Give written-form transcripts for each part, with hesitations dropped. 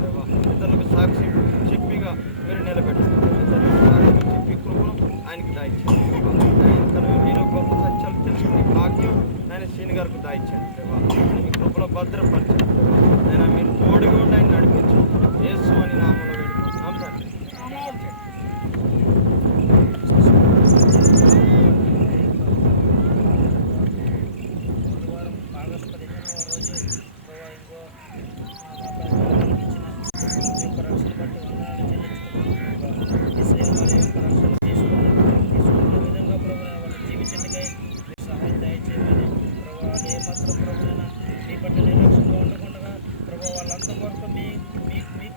ప్రభావ. ఇతరులకు సాక్షి చెప్పిగా మీరు నిలబెట్టుకుంటారు. ఇతరులకు సాక్షి చెప్పి కృపను ఆయనకి దాయిచ్చాను ప్రభావ. తను మీలో గొప్ప సత్యాలు తెలుసుకునే భాగ్యం ఆయన శ్రీని గారికి దాయిచ్చాను ప్రభావ. మీ కృపలో భద్రపరచండి ప్రభావ. ఆయన మీరు తోడుగా ఉండి ఆయన నడిపించండి. యేసు అని నామంలో వేడుకుంటున్నాం తండ్రి.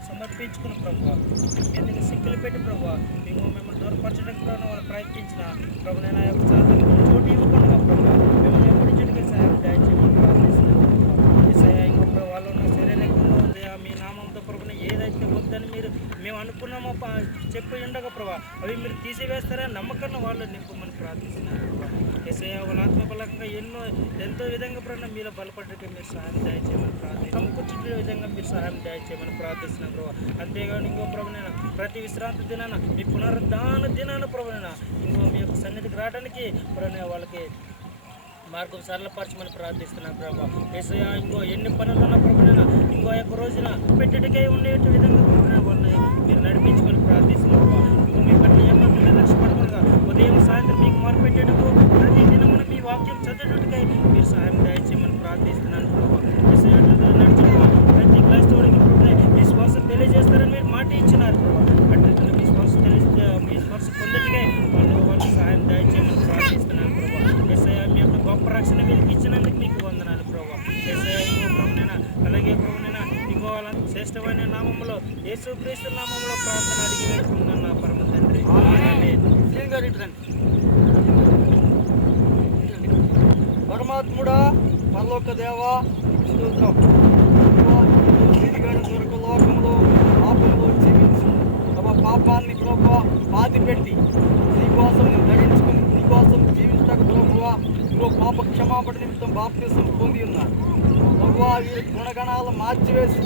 సమర్పించుకుని ప్రభావ ఎందుకు సిక్కులు పెట్టి ప్రభావ మిమ్మల్ని దూరపరచడానికి వాళ్ళు ప్రయత్నించిన ప్రభు నేను యొక్క సాధన చోటు ఇవ్వకుండా ప్రభావ మిమ్మల్ని ఎప్పటి చెట్టుగా సహాయం దయచేయమని ప్రార్థిస్తున్నాను. ఇంకొక వాళ్ళు ఉన్న శరీరంగా ఉంది మీ నామంతో ప్రభుత్వం ఏదైతే వద్దని మేము అనుకున్నామో చెప్పి ఉండగా ప్రభావ అవి మీరు తీసివేస్తారని నమ్మకాన్ని వాళ్ళు నింపమని ప్రార్థిస్తున్నాను. ఏసయ్య వాళ్ళ ఆత్మబలంగా ఎంతో విధంగా ప్రభావ మీలో బలపడడానికి మీరు సహాయం దయచేయమని ప్రార్థిస్తున్నాను. సమకూర్చుకునే విధంగా మీరు సహాయం దయచేయమని ప్రార్థిస్తున్నాను ప్రభావ. అంతేగాని ఇంకో ప్రభునైనా ప్రతి విశ్రాంతి దినాన మీ పునరుద్ధాన దినాన ప్రభునైనా ఇంకో మీ యొక్క సన్నిధికి రావడానికి ప్రభుత్వ వాళ్ళకి మార్గం సరళపరచమని ప్రార్థిస్తున్నాను ప్రభావ. ఏసయ్య ఇంకో ఎన్ని పనులు ఉన్న ప్రభునైనా ఇంకో యొక్క రోజున పెట్టడికై ఉండే విధంగా ప్రభుత్వ వాళ్ళని మీరు నడిపించుకొని ప్రార్థిస్తున్నాను ప్రభావ. ఇంకో మీ పట్ల ఏమాత్రం నిర్లక్ష్యపడకుండా ఉదయం సాయంత్రం మీకు మొరపెట్టేటకు ప్రతి దినమున మీ వాక్యం చదివేటకై మీరు సహాయం దయచేయమని ప్రార్థిస్తున్నాను ప్రభావ. ఏసయ్య నడిచిన ప్రతి క్రైస్తవుడికి మీ స్పర్శ తెలియజేస్తారని మీరు మాట ఇచ్చినారు ప్రభావ. అట్లా మీ స్పర్శ పొందటికై వాళ్ళు సహాయం దయచేయమని ప్రార్థిస్తున్నాను ప్రభావ. ఏసయ్య మీ యొక్క గొప్ప రక్షణ వీళ్ళకి ఇచ్చినందుకు మీకు వందనాలు ప్రభావ. ఏసయ్య ఇంకో ప్రభునైనా అలాగే ప్రభునైనా ఇంకో వాళ్ళ శ్రేష్టమైన నామంలో యేసుక్రీస్తు నామంలో ప్రార్థన అడిగి వేడుకుంటున్నాను నా పరమ తండ్రి. పరమాత్ముడా పరలోక దేవా స్తోత్రం. వరకు లోకంలో పాపంలో జీవించి పాపాన్ని ప్రభావ బాధ పెట్టి నీకోసం నేను ధరించుకుని నీకోసం జీవించటకు ప్రభువా ఇంకో పాప క్షమాపణ నిమిత్తం బాప్తిసం పొంది ఉన్నారు ప్రభువా. వీరి గుణగణాలను మార్చివేసి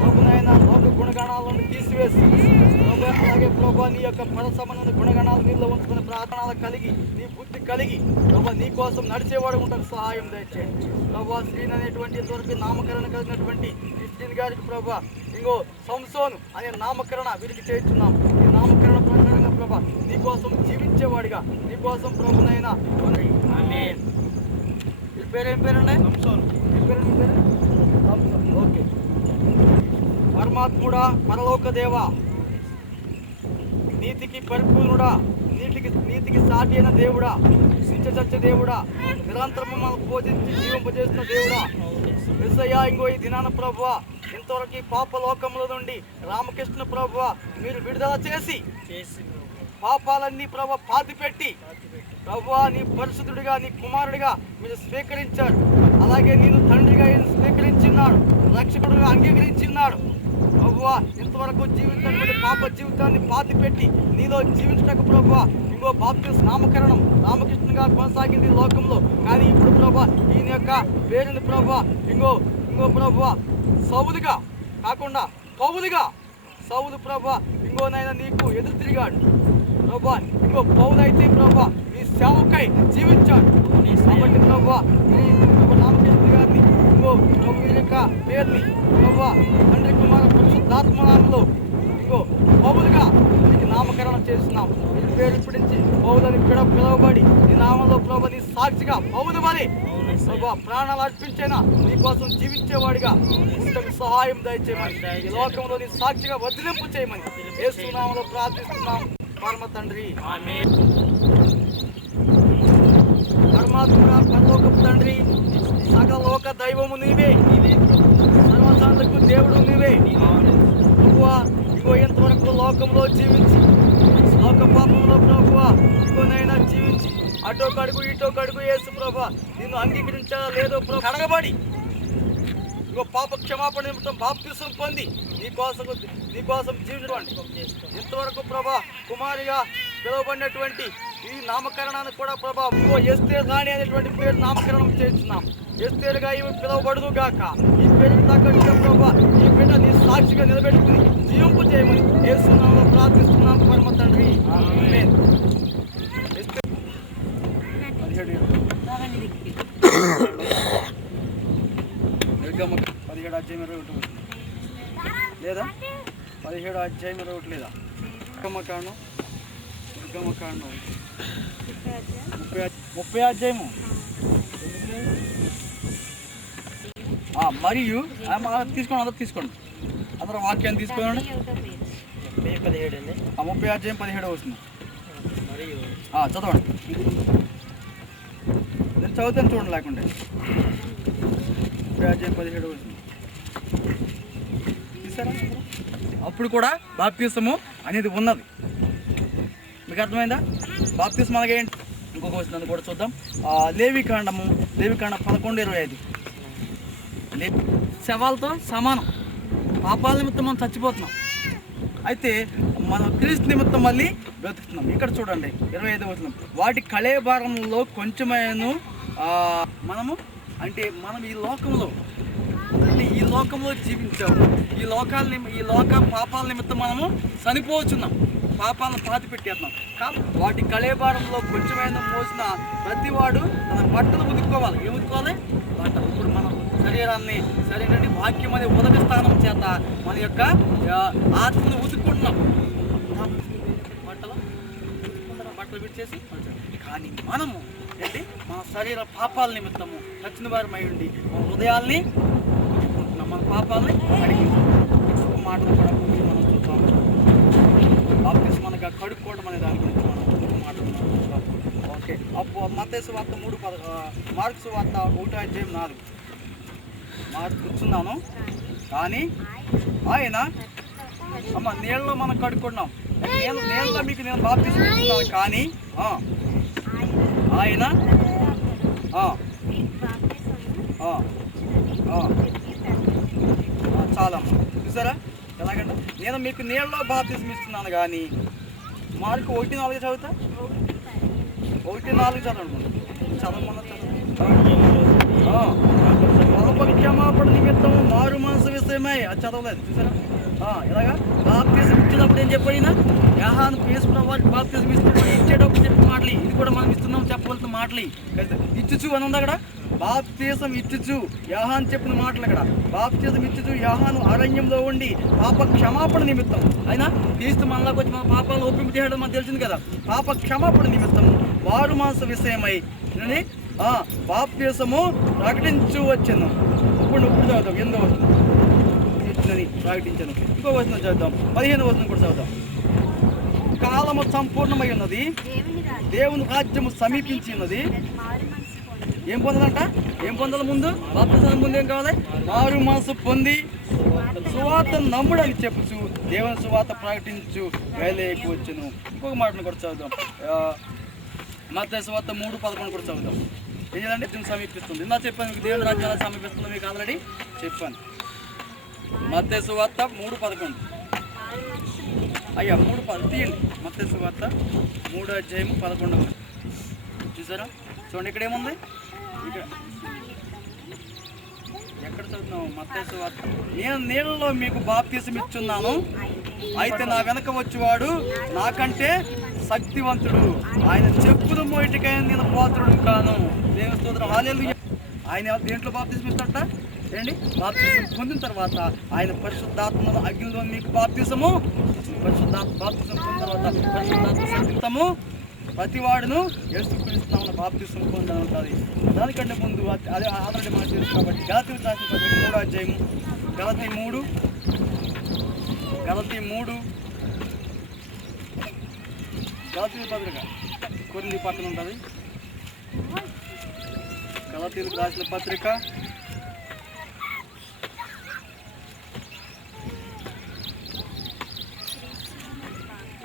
ప్రభునైనా లోక గుణగణాలను తీసివేసి ప్రభు అలాగే ప్రభా నీ యొక్క పరసమన గుణగణాలు నీళ్ళు ఉంచుకుని ప్రార్థనలు కలిగి నీ బుద్ధి కలిగి ప్రభా నీ కోసం నడిచేవాడు ఉంటారు సహాయం దయచేయండి ప్రభా. శ్రీని అనేటువంటి ఇంతవరకు నామకరణ కలిగినటువంటి ఈ శ్రీని గారికి ప్రభా ఇంకో సంసోను అనే నామకరణ వీరికి చేస్తున్నాం. ఈ నామకరణ ప్రకారంగా ప్రభా నీ కోసం జీవించేవాడిగా నీ కోసం ప్రభునైనా ఈ పేరేం పేరండి? సంసోను. ఓకే. పరమాత్ముడా పరలోక దేవా నీతికి పరిపూర్ణుడా నీతికి సాటి అయిన దేవుడా శిక్ష దేవుడా నిరంతరము మనకు పోషించి జీవింపజేసిన దేవుడా యేసయ్యా ఇంకో ఈ దినాన ప్రభువా ఇంతవరకు పాప లోకంలో నుండి రామకృష్ణ ప్రభువా మీరు విడుదల చేసి పాపాలన్నీ ప్రభు పాతిపెట్టి ప్రభువా నీ పరిశుద్ధుడిగా నీ కుమారుడిగా మీరు స్వీకరించాడు. అలాగే నేను తండ్రిగా స్వీకరించినాడు, రక్షకుడుగా అంగీకరించినాడు ప్రభువా. ఇంతవరకు జీవించినటువంటి పాప జీవితాన్ని పాతిపెట్టి నీలో జీవించటకు ప్రభువా ఇంకో బాప్తిస్ నామకరణం రామకృష్ణగా కొనసాగింది లోకంలో. కానీ ఇప్పుడు ప్రభా ఈయన యొక్క పేరుని ప్రభా ఇంకో ప్రభా సౌలుగా కాకుండా పౌలుగా సౌలు ప్రభా ఇంకోనైనా నీకు ఎదురు తిరిగాడు ప్రభా. ఇంకో పౌలైతే ప్రభా నీ సేవకై జీవించాడు. కాబట్టి ప్రభా రామకృష్ణ గారిని ఇంకో ప్రభు యొక్క పేరుని ప్రభా తండ్రి కుమార పరిశుద్ధాత్మనామంలో ఇంకో పౌలుగా నీకు నామకరణం చేస్తున్నాం. నీ పేరు ఇప్పటి నుంచి పౌలని పిలవబడి నీ నామంలో ప్రభా నీ సాక్షిగా పౌలు వలె ప్రభా ప్రాణాలు అర్పించేనా నీ కోసం జీవించేవాడిగా ఇంతకు సహాయం దయచేయమని ఈ లోకంలో నీ సాక్షిగా వదిలింపు చేయమని యేసు నామములో ప్రార్థిస్తున్నాం పరమ తండ్రి. పరమాత్మ పరలోకపు తండ్రి సకలోక దైవము నీవే, సర్వశాంతకు దేవుడు నీవే. ప్రభువా ఇంకో ఎంతవరకు లోకంలో జీవించి లోక పాపంలో ప్రభువా ఇంకోనైనా జీవించి అటో కడుగు ఇటో కడుగు యేసు ప్రభా నిన్ను అంగీకరించాలా లేదో ప్రభు కడగబడి ఇంకో పాప క్షమాపణ నిమిత్తం బాప్తిసం పొంది నీకోసం జీవించండి. ఇంతవరకు ప్రభా కుమారిగా పిలువబడినటువంటి ఈ నామకరణాన్ని కూడా ప్రభా ఇంకో ఎస్తే రాణి అనేటువంటి పేరు నామకరణం చేస్తున్నాం. ఎస్తేరుగా ఈమె పిలువబడును గాక. ఈ పేరుకు తగ్గట్టుగా ప్రభా ఈ బిడ్డ నీ సాక్షిగా నిలబెట్టుకుని జీవింపు చేయమని యేసు నామములో ప్రార్థిస్తున్నాం పరమ తండ్రి. ఆమేన్. 17 అధ్యాయం 21 లేదా 17 అధ్యాయం 21 లేదా నిర్గమకాండం 30 అధ్యాయము మరియు తీసుకోండి అందరూ తీసుకోండి అందరూ వాక్యాన్ని తీసుకోండి. 30 అధ్యాయం 17 వస్తుంది చదవండి. నేను చదువుతాను చూడండి లేకుంటే 30 అధ్యాయం 17 వస్తుంది తీసారా? అప్పుడు కూడా బాప్తిసము అనేది ఉన్నది. మీకు అర్థమైందా? బాప్తిసం అలాగే ఏంటి? ఇంకొక వస్తుంది కూడా చూద్దాం. లేవికాండం 11:25 శవాలతో సమానం. పాపాల నిమిత్తం మనం చచ్చిపోతున్నాం, అయితే మనం క్రీస్తు నిమిత్తం మళ్ళీ బ్రతుకుతున్నాం. ఇక్కడ చూడండి 25 వచనం, వాటి కళేభారంలో కొంచెమైనా మనము అంటే మనం ఈ లోకంలో జీవించాము. ఈ లోక పాపాల నిమిత్తం మనము చనిపోతున్నాం, పాపాలను పాతి పెట్టేస్తున్నాం. కాబట్టి వాటి కళేభారంలో కొంచెమైనా మోసిన ప్రతివాడు తన బట్టలు ఉతుక్కోవాలి. ఏం ఉతుక్కోవాలి? బట్టలు. ఇప్పుడు మనం శరీరాన్ని వాక్యం అనే ఉదక స్థానం చేత మన యొక్క ఆత్మను ఉతుక్కుంటున్నాం. బట్టలు విడిచేసి కానీ మనము ఏంటి మన శరీర పాపాల నిమిత్తము చచ్చిన వారమై ఉండి మన హృదయాల్ని ఉతుక్కుంటున్నాం, మన పాపాలని అడిగి మాటలు కూడా మనం చూద్దాం. బాప్తిసం మనకు కడుక్కోవడం అనే దాని గురించి మనం మాట్లాడుతున్నాం. ఓకే, అప్పుడు మత్తయి సువార్త 3:10 మార్కు సువార్త 1:4 కూర్చున్నాను కానీ ఆయన నీళ్ళలో మనం కడుక్కున్నాం. నీళ్ళలో మీకు నేను బాప్తిసం ఇస్తున్నాను కానీ ఆయన చాలా చూసారా ఎలాగంటే నేను మీకు నీళ్ళలో బాప్తిసం ఇస్తున్నాను కానీ మార్కు 1:4 చదువుతా 1:4 చదవమన్నా పాపక్షమాపణ నిమిత్తం మారు మనసు విషయమై అది చదవలేదు చూసారా. ఇలాగా బాప్తిసం ఇచ్చినప్పుడు ఏం చెప్పడినా యాహాను పేసుకున్న వారికి బాప్తిసం ఇచ్చేటప్పుడు చెప్పిన మాటలు ఇది కూడా మనం ఇస్తున్నాం చెప్పవలసిన మాటలు ఇచ్చుచు అని ఉంది అక్కడ. బాప్తిసం ఇచ్చుచు యాహాను చెప్పిన మాటలు అక్కడ. బాప్తిసం ఇచ్చుచు యాహాను అరణ్యంలో ఉండి పాప క్షమాపణ నిమిత్తం అయినా క్రీస్తు మనలోకి వచ్చి మన పాపాలను ఒప్పింపు చేయడం మనకు తెలిసింది కదా. పాప క్షమాపణ నిమిత్తం మారు మనసు విషయమై బాప్తిసము ప్రకటించు వచ్చాను. ఇప్పుడు చదువుతాం 8వ వచనం ఇచ్చిందని ప్రకటించాను. ఇంకో వచనం చదువుతాం 15వ వచనం కూడా చదువుతాం. కాలము సంపూర్ణమై ఉన్నది, దేవుని రాజ్యము సమీపించి ఉన్నది. ఏం పొందాలంట? ఏం పొందాలి? ముందు బాప్తిసం ముందు ఏం కావాలి? మారు మనసు పొంది సువార్త నమ్ముడని చెప్పుచు దేవుని సువార్త ప్రకటించు వేలేకు వచ్చును. ఇంకొక మాటను కూడా చదువుతాం. మత్తయి సువార్త 3:11 కూడా చదువుతాం. ఏం చేయాలంటే దీన్ని సమీపిస్తుంది. ఇందా చెప్పాను మీకు దేవుని రాజ్యాలు సమీపిస్తుంది, మీకు ఆల్రెడీ చెప్పాను. మత్తయి సువార్త 3:11 3:10 తీయండి. మత్తయి సువార్త 3:11 చూసారా? చూడండి ఇక్కడ ఏముంది, ఇక్కడ ఎక్కడ చదువుతున్నావు? మత్తయి సువార్త, నేను నీళ్ళలో మీకు బాప్తిసం ఇచ్చున్నాను, అయితే నా వెనక వచ్చేవాడు నాకంటే శక్తివంతుడు, ఆయన చెప్పులు మోయిటికైనా నేను పాత్రుడు కాను. దేవుని స్తోత్రం, హల్లెలూయా. ఆయన దేంట్లో బాప్తిసం ఇస్తాడట? ఏంటి? బాప్తిసం పొందిన తర్వాత ఆయన పరిశుద్ధాత్మను అగ్నిలో మీకు బాప్తిసము బాప్తిసం పొందిన తర్వాత పరిశుద్ధాత్మ సంయుక్తము ప్రతివాడును యేసుక్రీస్తునామమున బాప్తిసం పొందని ఉంటుంది. దానికంటే ముందు అదే ఆల్రెడీ మనకు తెలుసు కాబట్టి గలతీయులకు రాసిన పత్రిక 3వ అధ్యాయము గలతీ 3 గలతీయుల పత్రిక కొరింథీ పక్కన ఉంటుంది. గలతీయులకు రాసిన పత్రిక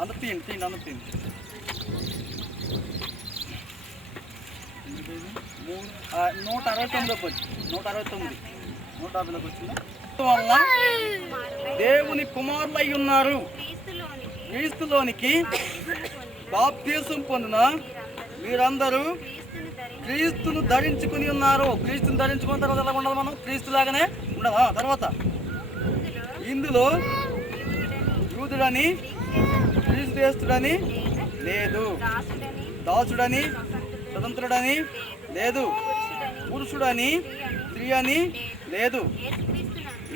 అందరు తీయండి 169 వచ్చిందా? వల్ల దేవుని కుమారులై ఉన్నారు, క్రీస్తులోనికి బాప్తిసం పొందిన మీరందరూ క్రీస్తును ధరించుకుని ఉన్నారు. క్రీస్తుని ధరించుకున్న తర్వాత ఎలా ఉండాలి? మనం క్రీస్తు లాగానే ఉండాలి. తర్వాత ఇందులో యూదుడని క్రీస్తుడని లేదు, దాసుడని స్వతంత్రుడని లేదు, పురుషుడని స్త్రీ అని లేదు.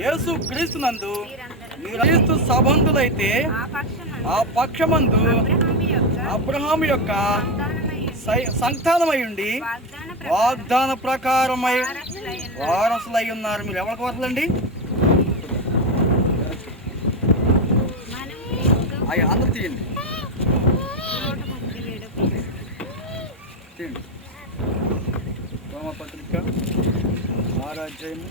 యేసు క్రీస్తునందు క్రీస్తు సంబంధులైతే ఆ పక్షమందు అబ్రహాము యొక్క సంతానమై ఉండి వాగ్దాన ప్రకారమై వారసులై ఉన్నారు. మీరు ఎవరికి వారసులండి? అవి అందరూ తీయండి. తీయండి. రోమపత్రిక 6వ అధ్యాయము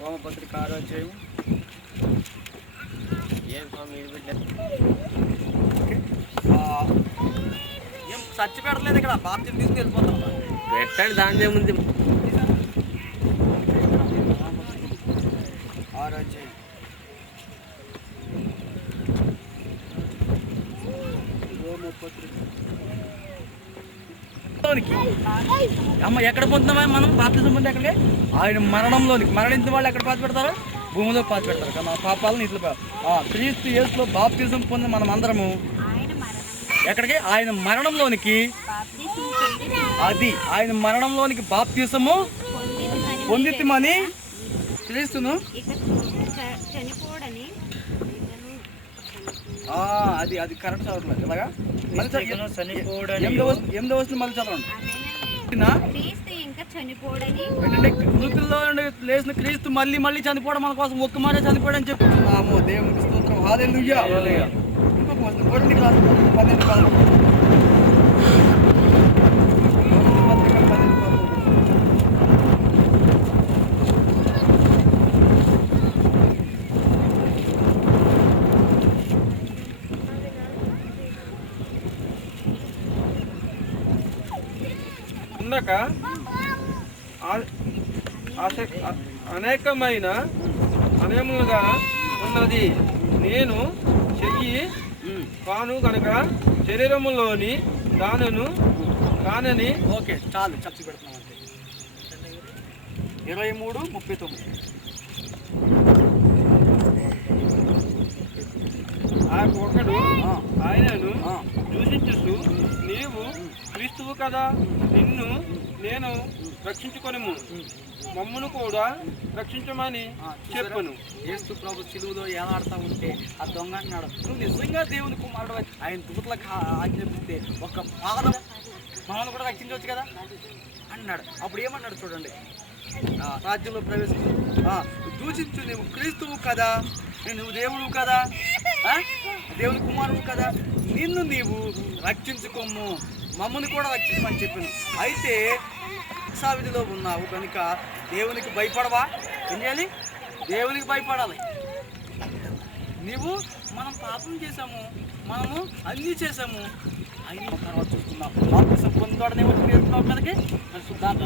రోమపత్రిక 6వ అధ్యాయము ఏం చచ్చి పెడతలేదు ఇక్కడ. బాప్తిజం తీసుకుని వెళ్ళిపోతాం. పెట్టండి, దాని ఏముంది. 6వ అధ్యాయం అమ్మ ఎక్కడ పొందుతామా మనం? బాప్తిజం పొంది ఎక్కడికి? ఆయన మరణంలోనికి. మరణించిన వాళ్ళు ఎక్కడ పాతి పెడతారు? భూమిలో పాతి పెడతారు. కానీ మన పాపాలను ఇట్లా క్రీస్తు యేసులో బాప్తిజం పొంది మనం అందరము ఎక్కడికి? ఆయన మరణంలోనికి. అది ఆయన మరణంలోనికి బాప్తిజము పొందితమని క్రీస్తును అది అది కరెక్ట్ చదవట్లేదు. ఇలాగా ఎనిమిదో వస్తుంది మళ్ళీ చదవండి. మృతుల్లో లేచిన క్రీస్తు మళ్ళీ మళ్ళీ చనిపోవడం మన కోసం ఒక్క మాట చనిపోవడం అని చెప్తున్నాము. దేవునికి స్తోత్రం. హల్లెలూయా. ఇంకొక వస్తుంది 12 ఉండక అనేకమైన అనేములుగా ఉన్నది. నేను చెయ్యి కాను కనుక శరీరములోని దానను కానని. ఓకే, చాలు చచ్చి పెడుతున్నాం. అంటే 23:39 ఒకడు ఆయనను దూషించుచు, నీవు క్రీస్తువు కదా, నిన్ను నేను రక్షించుకొనుము, మమ్మును కూడా రక్షించమని చెప్పను. యేసు ప్రభు సిలువలో ఏలాడుతూ ఉంటే ఆ దొంగ అన్నాడు, నువ్వు నిజంగా దేవుని కుమారుడు, ఆయన దూతలకు ఆజ్ఞాపిస్తే ఒక పాదం మనల్ని కూడా రక్షించవచ్చు కదా అన్నాడు. అప్పుడు ఏమన్నాడు చూడండి, రాజ్యంలో ప్రవేశించు, దూషించు, నువ్వు క్రీస్తువు కదా, నువ్వు దేవుడు కదా, దేవుని కుమారుడు కదా, నిన్ను నీవు రక్షించుకోము, మమ్మల్ని కూడా రక్షించమని చెప్పాను. అయితే సావిధిలో ఉన్నావు కనుక దేవునికి భయపడవా? ఏం చేయాలి? దేవునికి భయపడాలి. నీవు మనం పాపం చేసాము, మనము అన్నీ చేసాము, అయిన తర్వాత చూస్తున్నాం. బాప్తిసం పొందుతాడనే వచ్చి నేర్చుకున్నావు కనుక మన శుద్ధాత్మ